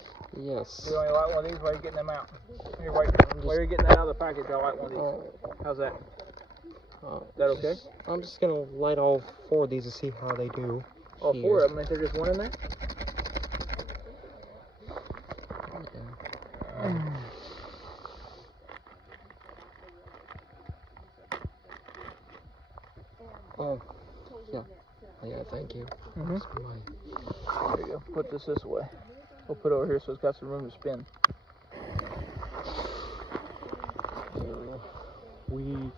them? Yes. You only light one of these while you're getting them out. While you're getting that out of the package, I'll light one of these. How's that? Is that okay? I'm just gonna light all 4 of these to see how they do. All 4 of them? Is there just one in there? Yeah. Oh, yeah. Yeah, thank you. There you go. Put this way. We'll put it over here so it's got some room to spin. We